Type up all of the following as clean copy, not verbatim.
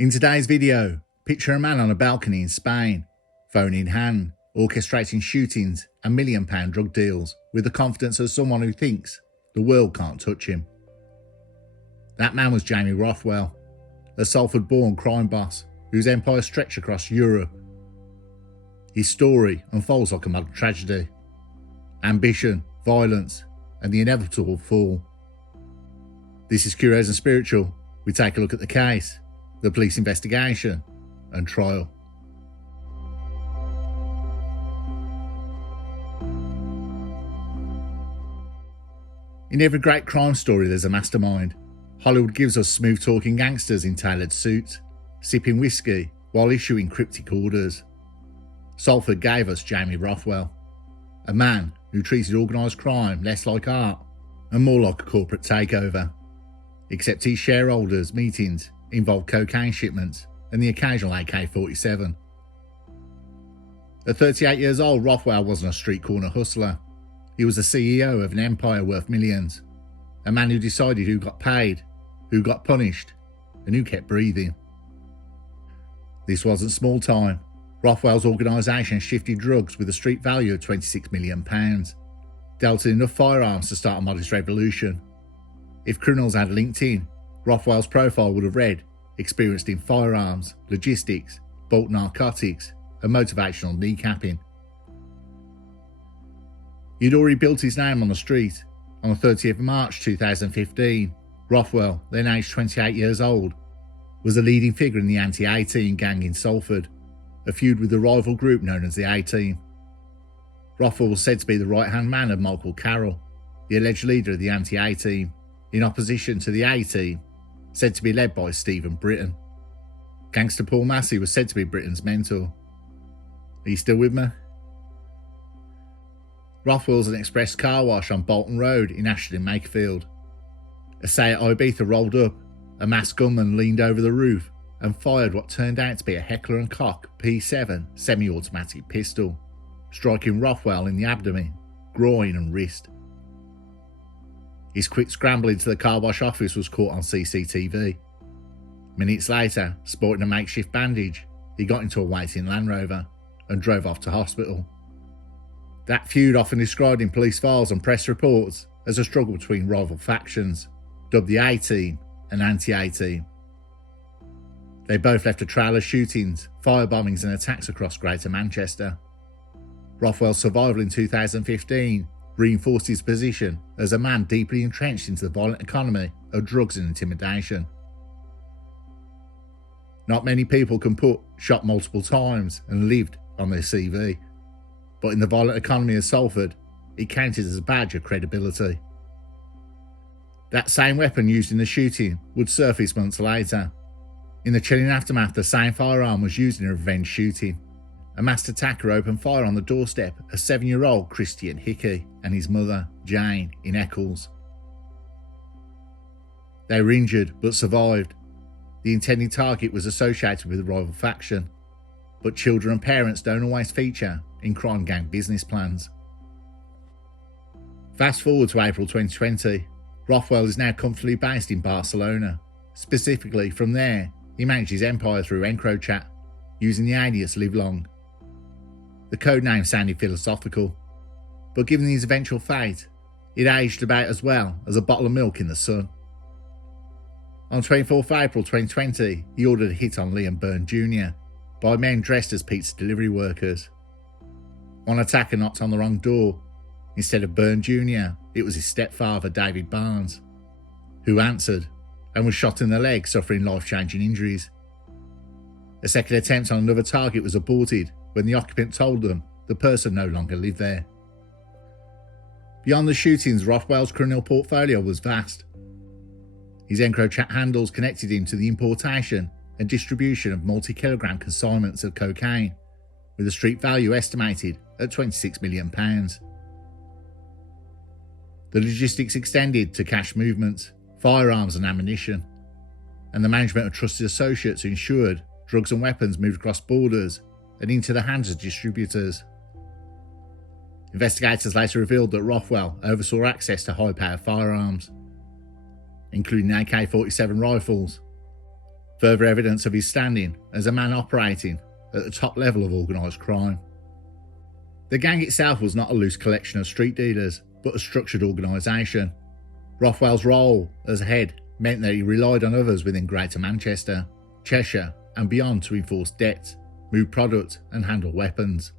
In today's video, picture a man on a balcony in Spain, phone in hand, orchestrating shootings and £1 million drug deals with the confidence of someone who thinks the world can't touch him. That man was Jamie Rothwell, a Salford-born crime boss whose empire stretched across Europe. His story unfolds like a modern tragedy. Ambition, violence, and the inevitable fall. This is Curios&Spiritual. We take a look at the case, the police investigation, and trial. In every great crime story there's a mastermind. Hollywood gives us smooth-talking gangsters in tailored suits, sipping whiskey while issuing cryptic orders. Salford gave us Jamie Rothwell, a man who treated organised crime less like art and more like a corporate takeover. Except his shareholders' meetings involved cocaine shipments and the occasional AK-47. At 38 years old, Rothwell wasn't a street corner hustler. He was the CEO of an empire worth millions, a man who decided who got paid, who got punished, and who kept breathing. This wasn't small time. Rothwell's organisation shifted drugs with a street value of £26 million, dealt in enough firearms to start a modest revolution. If criminals had LinkedIn, Rothwell's profile would have read, experienced in firearms, logistics, bulk narcotics, and motivational kneecapping. He'd already built his name on the street. On the 30th of March 2015, Rothwell, then aged 28 years old, was a leading figure in the anti-A-Team gang in Salford, a feud with the rival group known as the A-Team. Rothwell was said to be the right-hand man of Michael Carroll, the alleged leader of the anti-A-Team, in opposition to the A-Team, said to be led by Stephen Britton. Gangster Paul Massey was said to be Britton's mentor. Are you still with me? Rothwell's an express car wash on Bolton Road in Ashton-in-Makerfield. A Seat Ibiza rolled up, a masked gunman leaned over the roof and fired what turned out to be a Heckler & Koch P7 semi-automatic pistol, striking Rothwell in the abdomen, groin and wrist. His quick scramble into the car wash office was caught on CCTV. Minutes later, sporting a makeshift bandage, he got into a waiting Land Rover and drove off to hospital. That feud, often described in police files and press reports as a struggle between rival factions, dubbed the A-Team and anti-A-Team. They both left a trail of shootings, firebombings and attacks across Greater Manchester. Rothwell's survival in 2015 reinforced his position as a man deeply entrenched into the violent economy of drugs and intimidation. Not many people can put shot multiple times and lived on their CV, but in the violent economy of Salford, it counted as a badge of credibility. That same weapon used in the shooting would surface months later. In the chilling aftermath, the same firearm was used in a revenge shooting. A masked attacker opened fire on the doorstep of 7-year-old Christian Hickey and his mother, Jane, in Eccles. They were injured but survived. The intended target was associated with a rival faction, but children and parents don't always feature in crime gang business plans. Fast forward to April 2020, Rothwell is now comfortably based in Barcelona. Specifically, from there, he managed his empire through EncroChat, using the alias Livelong. The codename sounded philosophical, but given his eventual fate, it aged about as well as a bottle of milk in the sun. On 24th April 2020, he ordered a hit on Liam Byrne Jr. by men dressed as pizza delivery workers. One attacker knocked on the wrong door. Instead of Byrne Jr., it was his stepfather, David Barnes, who answered and was shot in the leg, suffering life-changing injuries. A second attempt on another target was aborted when the occupant told them the person no longer lived there. Beyond the shootings, Rothwell's criminal portfolio was vast. His EncroChat handles connected him to the importation and distribution of multi-kilogram consignments of cocaine, with a street value estimated at £26 million. The logistics extended to cash movements, firearms and ammunition, and the management of trusted associates who ensured drugs and weapons moved across borders and into the hands of distributors. Investigators later revealed that Rothwell oversaw access to high-powered firearms, including AK-47 rifles, further evidence of his standing as a man operating at the top level of organised crime. The gang itself was not a loose collection of street dealers, but a structured organisation. Rothwell's role as head meant that he relied on others within Greater Manchester, Cheshire and beyond to enforce debt, move product and handle weapons.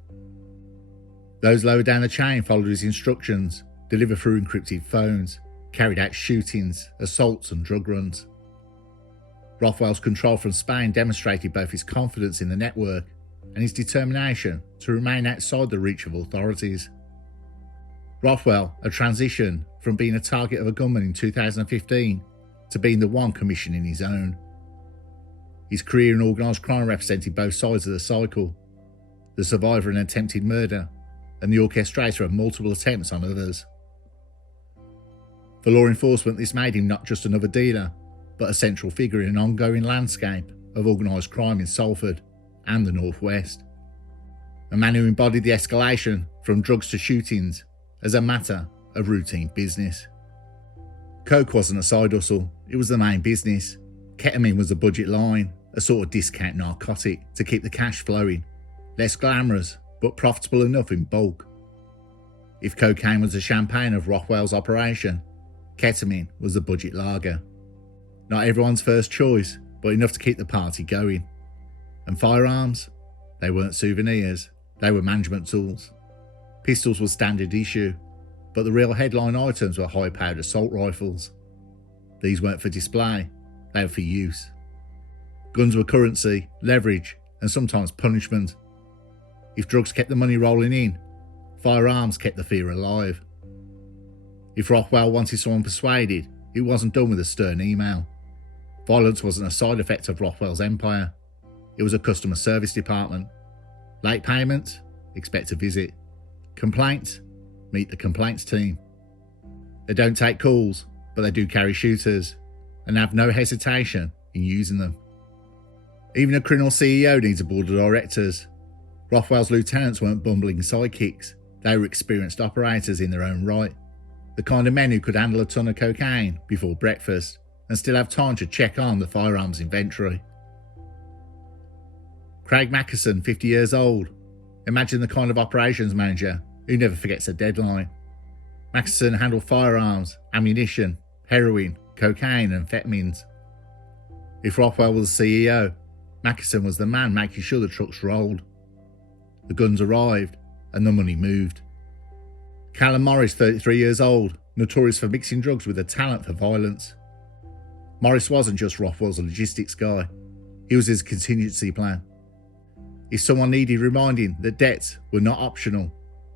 Those lower down the chain followed his instructions, delivered through encrypted phones, carried out shootings, assaults and drug runs. Rothwell's control from Spain demonstrated both his confidence in the network and his determination to remain outside the reach of authorities. Rothwell had transitioned from being a target of a gunman in 2015 to being the one commissioning his own. His career in organised crime represented both sides of the cycle, the survivor in attempted murder and the orchestrator of multiple attempts on others. For law enforcement, this made him not just another dealer, but a central figure in an ongoing landscape of organised crime in Salford and the North West. A man who embodied the escalation from drugs to shootings as a matter of routine business. Coke wasn't a side hustle, it was the main business. Ketamine was a budget line, a sort of discount narcotic to keep the cash flowing. Less glamorous, but profitable enough in bulk. If cocaine was the champagne of Rothwell's operation, ketamine was the budget lager. Not everyone's first choice, but enough to keep the party going. And firearms? They weren't souvenirs, they were management tools. Pistols were standard issue, but the real headline items were high-powered assault rifles. These weren't for display, they were for use. Guns were currency, leverage, and sometimes punishment. If drugs kept the money rolling in, firearms kept the fear alive. If Rothwell wanted someone persuaded, it wasn't done with a stern email. Violence wasn't a side effect of Rothwell's empire. It was a customer service department. Late payment? Expect a visit. Complaint? Meet the complaints team. They don't take calls, but they do carry shooters, and have no hesitation in using them. Even a criminal CEO needs a board of directors. Rothwell's lieutenants weren't bumbling sidekicks, they were experienced operators in their own right. The kind of men who could handle a ton of cocaine before breakfast and still have time to check on the firearms inventory. Craig Mackison, 50 years old. Imagine the kind of operations manager who never forgets a deadline. Mackison handled firearms, ammunition, heroin, cocaine and amphetamines. If Rothwell was the CEO, Mackison was the man making sure the trucks rolled. The guns arrived and the money moved. Callum Morris, 33 years old, notorious for mixing drugs with a talent for violence. Morris wasn't just Rothwell's logistics guy, he was his contingency plan. If someone needed reminding that debts were not optional,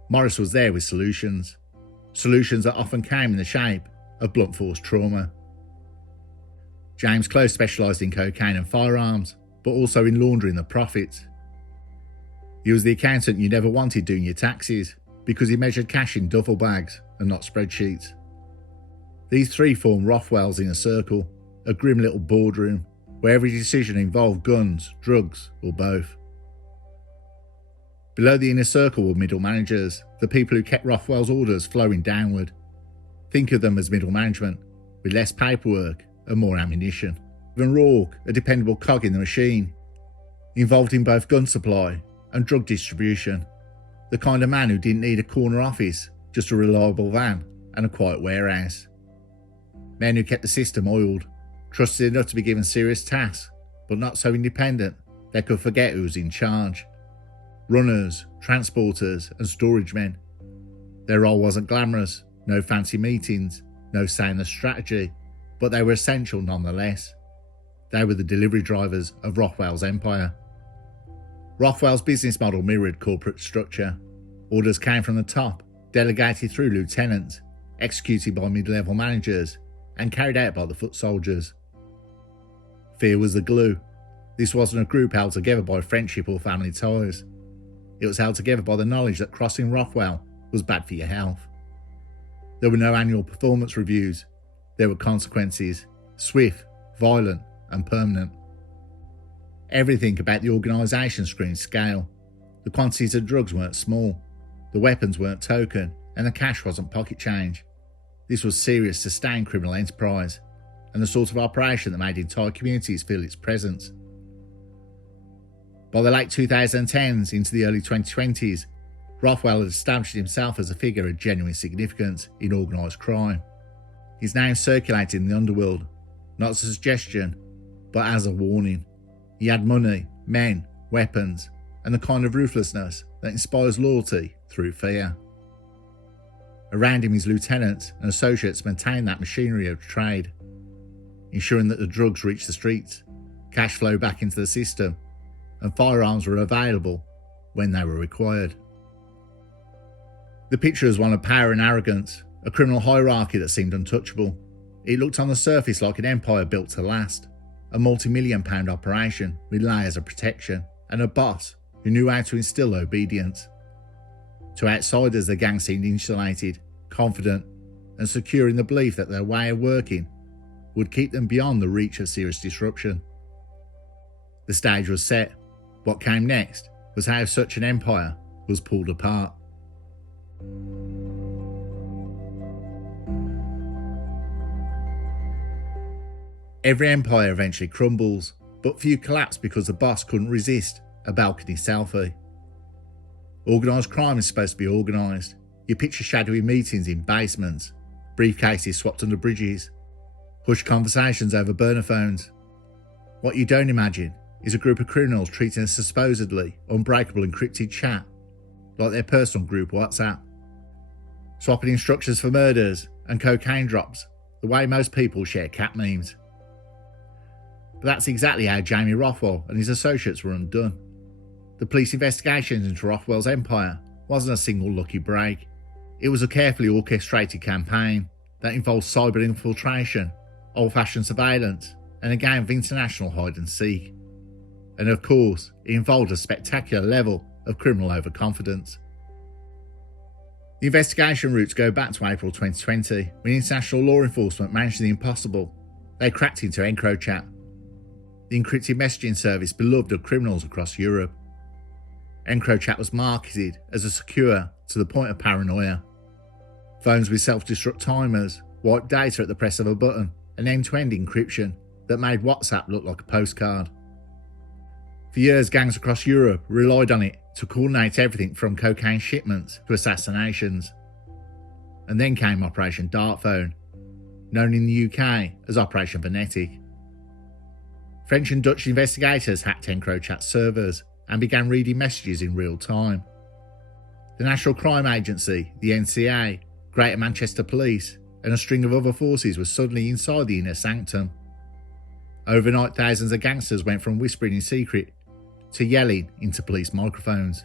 Morris was there with solutions. Solutions that often came in the shape of blunt force trauma. James Close specialised in cocaine and firearms, but also in laundering the profits. He was the accountant you never wanted doing your taxes because he measured cash in duffel bags and not spreadsheets. These three formed Rothwells in a circle, a grim little boardroom where every decision involved guns, drugs or both. Below the inner circle were middle managers, the people who kept Rothwell's orders flowing downward. Think of them as middle management, with less paperwork and more ammunition. Even Rourke, a dependable cog in the machine, involved in both gun supply and drug distribution. The kind of man who didn't need a corner office, just a reliable van and a quiet warehouse. Men who kept the system oiled, trusted enough to be given serious tasks, but not so independent they could forget who was in charge. Runners, transporters and storage men. Their role wasn't glamorous, no fancy meetings, no say in the strategy, but they were essential nonetheless. They were the delivery drivers of Rothwell's empire. Rothwell's business model mirrored corporate structure. Orders came from the top, delegated through lieutenants, executed by mid-level managers, and carried out by the foot soldiers. Fear was the glue. This wasn't a group held together by friendship or family ties. It was held together by the knowledge that crossing Rothwell was bad for your health. There were no annual performance reviews. There were consequences, swift, violent and permanent. Everything about the organisation screamed scale. The quantities of drugs weren't small, the weapons weren't token, and the cash wasn't pocket change. This was serious, sustained criminal enterprise, and the sort of operation that made entire communities feel its presence. By the late 2010s into the early 2020s, Rothwell had established himself as a figure of genuine significance in organised crime. His name circulated in the underworld, not as a suggestion, but as a warning. He had money, men, weapons, and the kind of ruthlessness that inspires loyalty through fear. Around him, his lieutenants and associates maintained that machinery of trade, ensuring that the drugs reached the streets, cash flow back into the system, and firearms were available when they were required. The picture was one of power and arrogance, a criminal hierarchy that seemed untouchable. It looked on the surface like an empire built to last, a multi-million-pound operation with layers of protection, and a boss who knew how to instill obedience. To outsiders, the gang seemed insulated, confident, and secure in the belief that their way of working would keep them beyond the reach of serious disruption. The stage was set. What came next was how such an empire was pulled apart. Every empire eventually crumbles, but few collapse because the boss couldn't resist a balcony selfie. Organised crime is supposed to be organised. You picture shadowy meetings in basements, briefcases swapped under bridges, hushed conversations over burner phones. What you don't imagine is a group of criminals treating a supposedly unbreakable encrypted chat like their personal group WhatsApp, swapping instructions for murders and cocaine drops the way most people share cat memes. But that's exactly how Jamie Rothwell and his associates were undone. The police investigations into Rothwell's empire wasn't a single lucky break. It was a carefully orchestrated campaign that involved cyber infiltration, old-fashioned surveillance, and a game of international hide and seek. And of course, it involved a spectacular level of criminal overconfidence. The investigation routes go back to April 2020, when international law enforcement managed the impossible. They cracked into EncroChat, the encrypted messaging service beloved of criminals across Europe. EncroChat was marketed as a secure to the point of paranoia. Phones with self-destruct timers, wiped data at the press of a button, and end-to-end encryption that made WhatsApp look like a postcard. For years, gangs across Europe relied on it to coordinate everything from cocaine shipments to assassinations. And then came Operation Darkphone, known in the UK as Operation Venetic. French and Dutch investigators hacked EncroChat servers and began reading messages in real time. The National Crime Agency, the NCA, Greater Manchester Police, and a string of other forces were suddenly inside the inner sanctum. Overnight, thousands of gangsters went from whispering in secret to yelling into police microphones.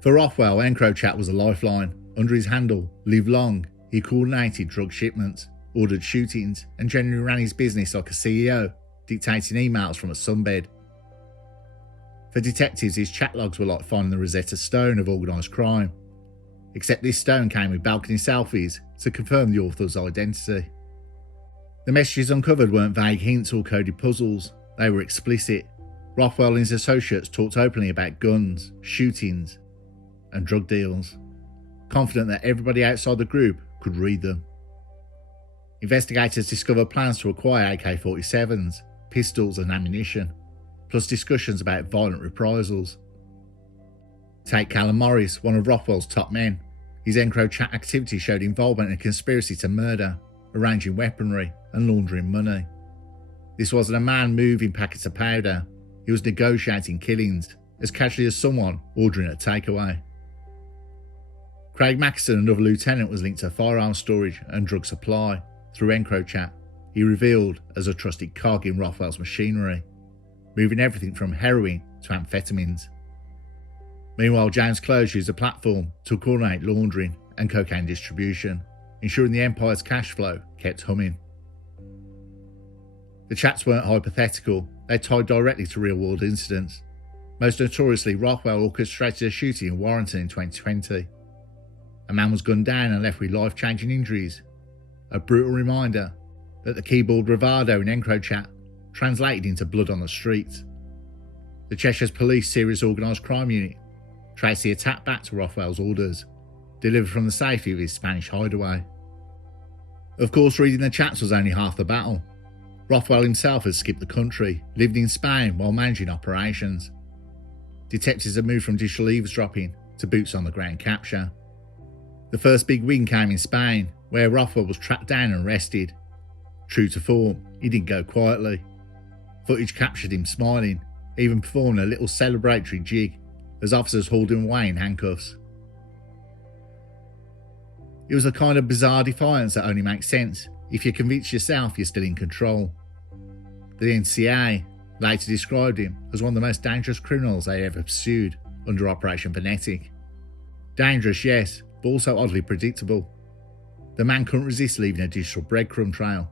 For Rothwell, EncroChat was a lifeline. Under his handle, Live Long, he coordinated drug shipments, ordered shootings, and generally ran his business like a CEO, dictating emails from a sunbed. For detectives, his chat logs were like finding the Rosetta Stone of organised crime, except this stone came with balcony selfies to confirm the author's identity. The messages uncovered weren't vague hints or coded puzzles, they were explicit. Rothwell and his associates talked openly about guns, shootings, and drug deals, confident that everybody outside the group could read them. Investigators discovered plans to acquire AK-47s, pistols and ammunition, plus discussions about violent reprisals. Take Callum Morris, one of Rothwell's top men. His EncroChat activity showed involvement in a conspiracy to murder, arranging weaponry and laundering money. This wasn't a man moving packets of powder, he was negotiating killings as casually as someone ordering a takeaway. Craig Maxson, another lieutenant, was linked to firearms storage and drug supply through EncroChat. He revealed as a trusted cog in Rothwell's machinery, moving everything from heroin to amphetamines. Meanwhile, James Close used the platform to coordinate laundering and cocaine distribution, ensuring the empire's cash flow kept humming. The chats weren't hypothetical, they tied directly to real-world incidents. Most notoriously, Rothwell orchestrated a shooting in Warrington in 2020. A man was gunned down and left with life-changing injuries, a brutal reminder that the keyboard bravado in EncroChat translated into blood on the streets. The Cheshire's Police Serious Organised Crime Unit traced the attack back to Rothwell's orders, delivered from the safety of his Spanish hideaway. Of course, reading the chats was only half the battle. Rothwell himself had skipped the country, lived in Spain while managing operations. Detectives had moved from digital eavesdropping to boots on the ground capture. The first big win came in Spain, where Rothwell was tracked down and arrested. True to form, he didn't go quietly. Footage captured him smiling, even performing a little celebratory jig as officers hauled him away in handcuffs. It was a kind of bizarre defiance that only makes sense if you convince yourself you're still in control. The NCA later described him as one of the most dangerous criminals they ever pursued under Operation Venetic. Dangerous, yes, but also oddly predictable. The man couldn't resist leaving a digital breadcrumb trail,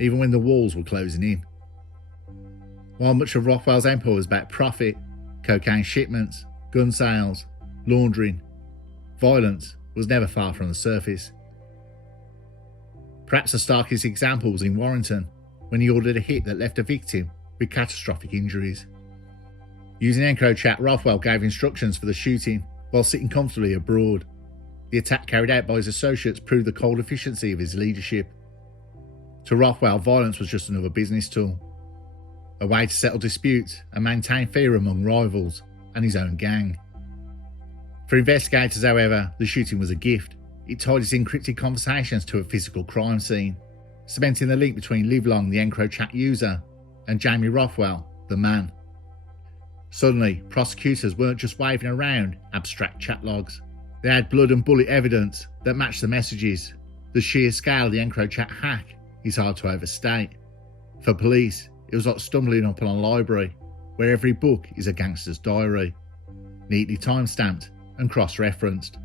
even when the walls were closing in. While much of Rothwell's empire was about profit, cocaine shipments, gun sales, laundering, violence was never far from the surface. Perhaps the starkest example was in Warrington, when he ordered a hit that left a victim with catastrophic injuries. Using EncroChat, Rothwell gave instructions for the shooting while sitting comfortably abroad. The attack carried out by his associates proved the cold efficiency of his leadership. To Rothwell, violence was just another business tool, a way to settle disputes and maintain fear among rivals and his own gang. For investigators, however, the shooting was a gift. It tied his encrypted conversations to a physical crime scene, cementing the link between Livelong, the EncroChat user, and Jamie Rothwell, the man. Suddenly, prosecutors weren't just waving around abstract chat logs. They had blood and bullet evidence that matched the messages. The sheer scale of the EncroChat hack is hard to overstate. For police, it was like stumbling upon a library where every book is a gangster's diary, neatly time-stamped and cross-referenced.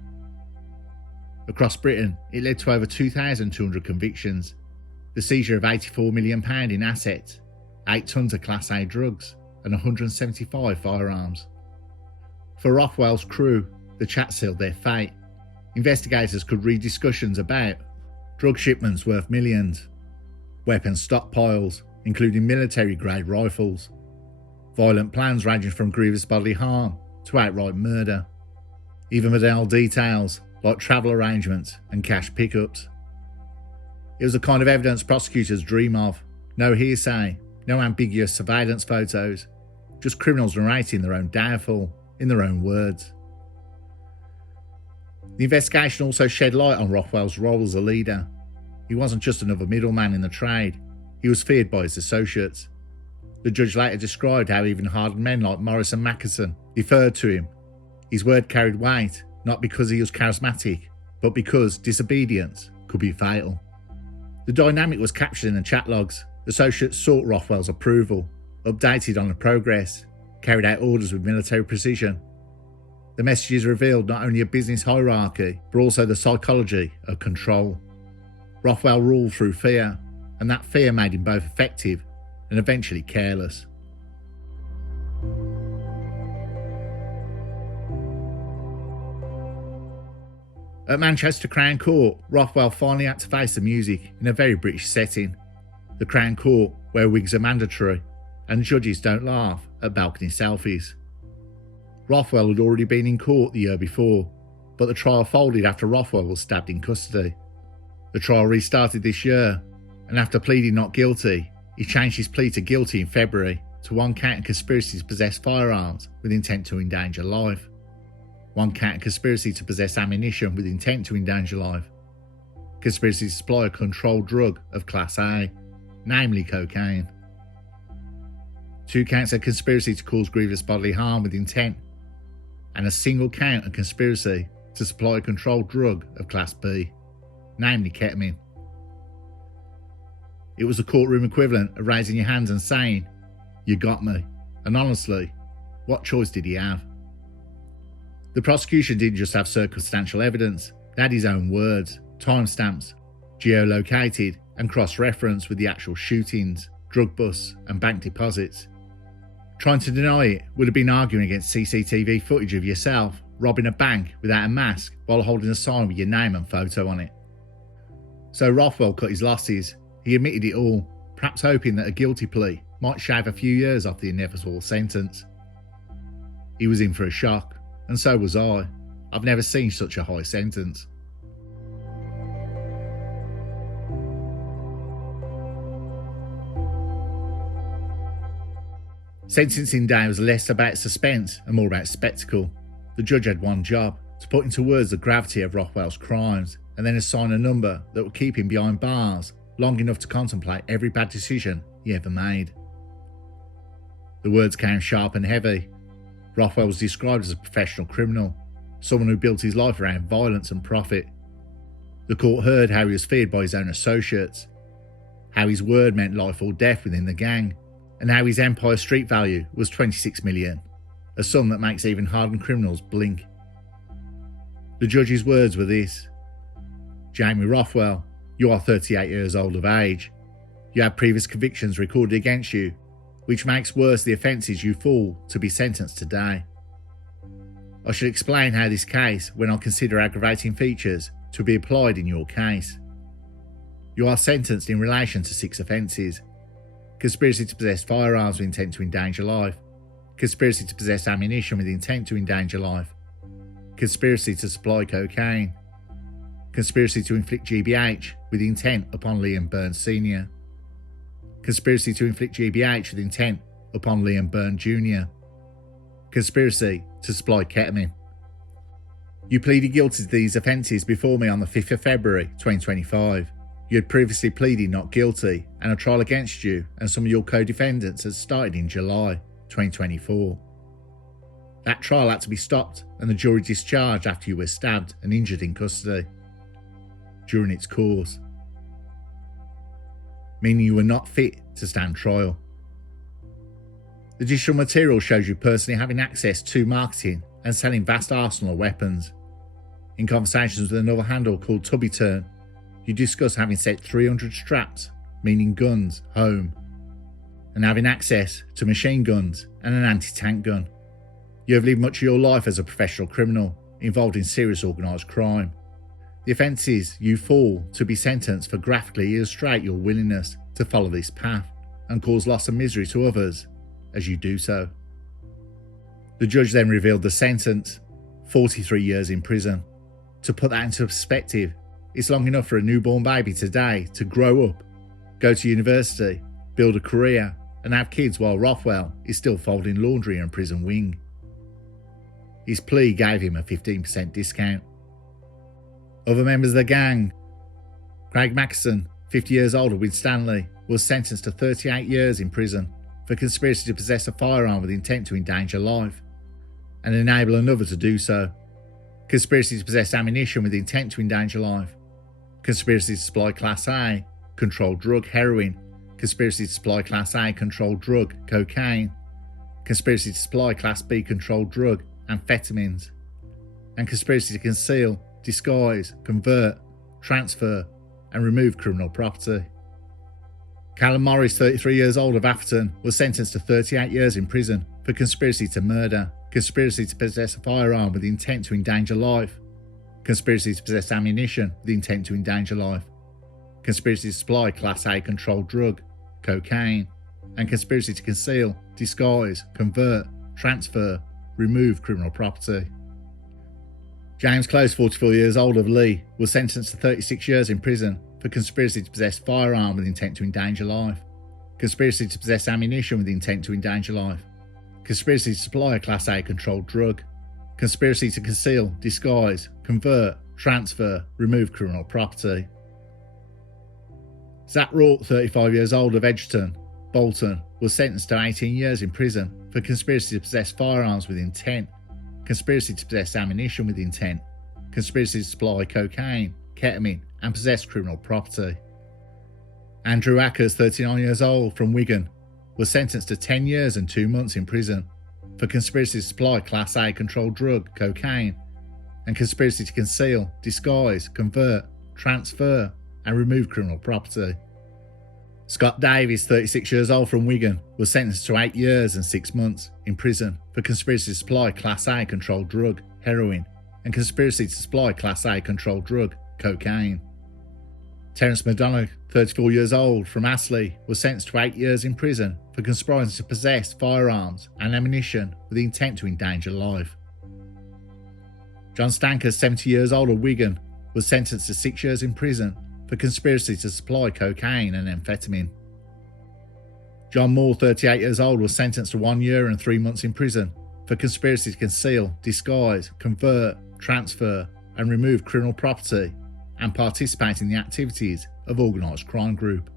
Across Britain, it led to over 2,200 convictions, the seizure of £84 million in assets, 8 tons of Class A drugs, and 175 firearms. For Rothwell's crew, the chat sealed their fate. Investigators could read discussions about drug shipments worth millions, weapons stockpiles, including military-grade rifles, violent plans ranging from grievous bodily harm to outright murder, even banal details like travel arrangements and cash pickups. It was the kind of evidence prosecutors dream of. No hearsay, no ambiguous surveillance photos, just criminals narrating their own downfall in their own words. The investigation also shed light on Rothwell's role as a leader. He wasn't just another middleman in the trade, he was feared by his associates. The judge later described how even hardened men like Morris and Mackerson deferred to him. His word carried weight, not because he was charismatic, but because disobedience could be fatal. The dynamic was captured in the chat logs. Associates sought Rothwell's approval, updated on the progress, carried out orders with military precision. The messages revealed not only a business hierarchy, but also the psychology of control. Rothwell ruled through fear, and that fear made him both effective and eventually careless. At Manchester Crown Court, Rothwell finally had to face the music in a very British setting. The Crown Court, where wigs are mandatory, and judges don't laugh at balcony selfies. Rothwell had already been in court the year before, but the trial folded after Rothwell was stabbed in custody. The trial restarted this year, and after pleading not guilty, he changed his plea to guilty in February to 1 count of conspiracy to possess firearms with intent to endanger life, 1 count of conspiracy to possess ammunition with intent to endanger life, conspiracy to supply a controlled drug of Class A, namely cocaine, 2 counts of conspiracy to cause grievous bodily harm with intent, and a single count of conspiracy to supply a controlled drug of Class B, namely ketamine. It was the courtroom equivalent of raising your hands and saying, "You got me," and honestly, what choice did he have? The prosecution didn't just have circumstantial evidence, they had his own words, timestamps, geolocated and cross-referenced with the actual shootings, drug busts and bank deposits. Trying to deny it would have been arguing against CCTV footage of yourself robbing a bank without a mask while holding a sign with your name and photo on it. So Rothwell cut his losses. He admitted it all, perhaps hoping that a guilty plea might shave a few years off the inevitable sentence. He was in for a shock, and so was I. I've never seen such a high sentence. Sentencing day was less about suspense and more about spectacle. The judge had one job: to put into words the gravity of Rothwell's crimes, and then assign a number that would keep him behind bars long enough to contemplate every bad decision he ever made. The words came sharp and heavy. Rothwell was described as a professional criminal, someone who built his life around violence and profit. The court heard how he was feared by his own associates, how his word meant life or death within the gang, and how his Empire Street value was 26 million, a sum that makes even hardened criminals blink. The judge's words were this: Jamie Rothwell, you are 38 years old of age. You have previous convictions recorded against you, which makes worse the offences you fall to be sentenced today. I should explain how this case, when I consider aggravating features, to be applied in your case. You are sentenced in relation to 6 offences: conspiracy to possess firearms with intent to endanger life, conspiracy to possess ammunition with intent to endanger life, conspiracy to supply cocaine, conspiracy to inflict GBH with intent upon Liam Burns Sr., conspiracy to inflict GBH with intent upon Liam Burns Jr., conspiracy to supply ketamine. You pleaded guilty to these offences before me on the 5th of February 2025. You had previously pleaded not guilty, and a trial against you and some of your co-defendants had started in July 2024. That trial had to be stopped and the jury discharged after you were stabbed and injured in custody during its course, meaning you were not fit to stand trial. The digital material shows you personally having access to, marketing and selling vast arsenal of weapons. In conversations with another handle called Tubby Turn, you discuss having set 300 straps, meaning guns, home, and having access to machine guns and an anti-tank gun. You have lived much of your life as a professional criminal involved in serious organised crime. The offences you fall to be sentenced for graphically illustrate your willingness to follow this path and cause loss and misery to others as you do so. The judge then revealed the sentence: 43 years in prison. To put that into perspective, it's long enough for a newborn baby today to grow up, go to university, build a career, and have kids while Rothwell is still folding laundry in a prison wing. His plea gave him a 15% discount. Other members of the gang: Craig Mackison, 50 years old of Winstanley, was sentenced to 38 years in prison for conspiracy to possess a firearm with intent to endanger life and enable another to do so, conspiracy to possess ammunition with intent to endanger life, conspiracy to supply Class A controlled drug heroin, conspiracy to supply Class A controlled drug cocaine, conspiracy to supply Class B controlled drug amphetamines, and conspiracy to conceal, disguise, convert, transfer, and remove criminal property. Callum Morris, 33 years old of Atherton, was sentenced to 38 years in prison for conspiracy to murder, conspiracy to possess a firearm with intent to endanger life, conspiracy to possess ammunition with intent to endanger life, conspiracy to supply Class A controlled drug, cocaine, and conspiracy to conceal, disguise, convert, transfer, remove criminal property. James Close, 44 years old of Lee, was sentenced to 36 years in prison for conspiracy to possess firearm with intent to endanger life, conspiracy to possess ammunition with intent to endanger life, conspiracy to supply a Class A controlled drug, conspiracy to conceal, disguise, convert, transfer, remove criminal property. Zach Rourke, 35 years old of Edgerton, Bolton, was sentenced to 18 years in prison for conspiracy to possess firearms with intent, conspiracy to possess ammunition with intent, conspiracy to supply cocaine, ketamine, and possess criminal property. Andrew Ackers, 39 years old, from Wigan, was sentenced to 10 years and 2 months in prison for conspiracy to supply Class A controlled drug, cocaine, and conspiracy to conceal, disguise, convert, transfer, and remove criminal property. Scott Davies, 36 years old, from Wigan, was sentenced to 8 years and 6 months in prison for conspiracy to supply Class A controlled drug, heroin, and conspiracy to supply Class A controlled drug, cocaine. Terence McDonagh, 34 years old, from Astley, was sentenced to 8 years in prison for conspiring to possess firearms and ammunition with the intent to endanger life. John Stanker, 70 years old, of Wigan, was sentenced to 6 years in prison for conspiracy to supply cocaine and amphetamine. John Moore, 38 years old, was sentenced to 1 year and 3 months in prison for conspiracy to conceal, disguise, convert, transfer and remove criminal property and participate in the activities of organised crime group.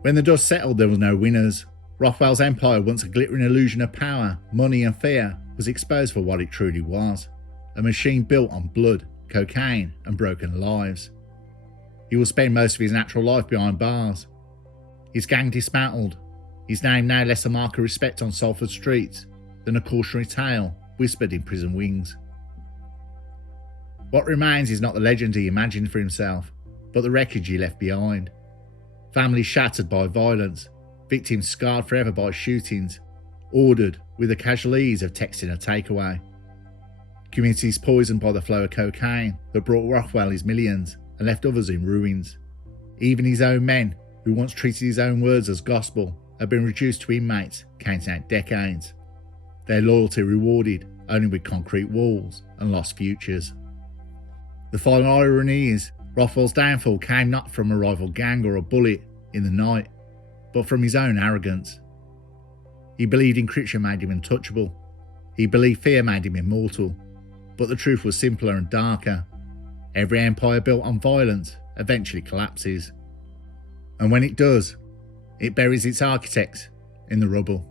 When the dust settled, there were no winners. Rothwell's empire, once a glittering illusion of power, money and fear, was exposed for what it truly was: a machine built on blood, cocaine and broken lives. He will spend most of his natural life behind bars. His gang dismantled, his name now less a mark of respect on Salford streets than a cautionary tale whispered in prison wings. What remains is not the legend he imagined for himself, but the wreckage he left behind. Families shattered by violence, victims scarred forever by shootings, ordered with the casual ease of texting a takeaway. Communities poisoned by the flow of cocaine that brought Rothwell his millions and left others in ruins. Even his own men, who once treated his own words as gospel, have been reduced to inmates counting out decades. Their loyalty rewarded only with concrete walls and lost futures. The final irony is, Rothwell's downfall came not from a rival gang or a bullet in the night, but from his own arrogance. He believed encryption made him untouchable. He believed fear made him immortal. But the truth was simpler and darker. Every empire built on violence eventually collapses. And when it does, it buries its architects in the rubble.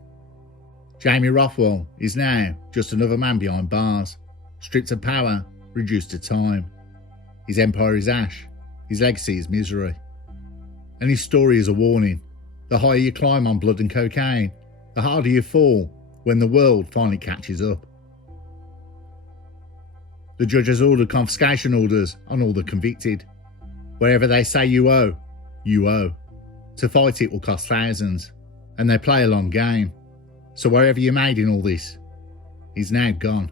Jamie Rothwell is now just another man behind bars, stripped of power, reduced to time. His empire is ash, his legacy is misery. And his story is a warning. The higher you climb on blood and cocaine, the harder you fall when the world finally catches up. The judge has ordered confiscation orders on all the convicted. Wherever they say you owe, you owe. To fight it will cost thousands, and they play a long game. So wherever you made in all this is now gone.